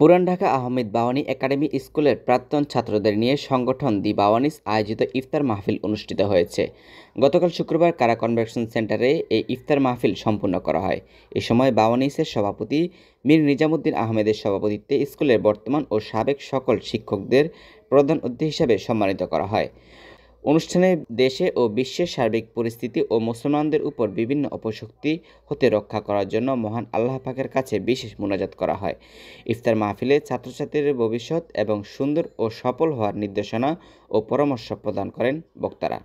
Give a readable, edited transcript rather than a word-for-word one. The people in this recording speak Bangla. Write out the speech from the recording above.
পুরান ঢাকা আহমেদ বাওয়ানী একাডেমি স্কুলের প্রাক্তন ছাত্রদের নিয়ে সংগঠন দি বাওয়ানিস আয়োজিত ইফতার মাহফিল অনুষ্ঠিত হয়েছে। গতকাল শুক্রবার কারা কনভেনশন সেন্টারে এই ইফতার মাহফিল সম্পন্ন করা হয়। এ সময় বাওয়ানিসের সভাপতি মীর নিজামুদ্দিন আহমেদের সভাপতিত্বে স্কুলের বর্তমান ও সাবেক সকল শিক্ষকদের প্রধান অতিথি হিসেবে সম্মানিত করা হয়। অনুষ্ঠানে দেশে ও বিশ্বের সার্বিক পরিস্থিতি ও মুসলমানদের উপর বিভিন্ন অপশক্তি হতে রক্ষা করার জন্য মহান আল্লাহ পাকের কাছে বিশেষ মোনাজাত করা হয়। ইফতার মাহফিলে ছাত্রছাত্রীদের ভবিষ্যৎ এবং সুন্দর ও সফল হওয়ার নির্দেশনা ও পরামর্শ প্রদান করেন বক্তারা।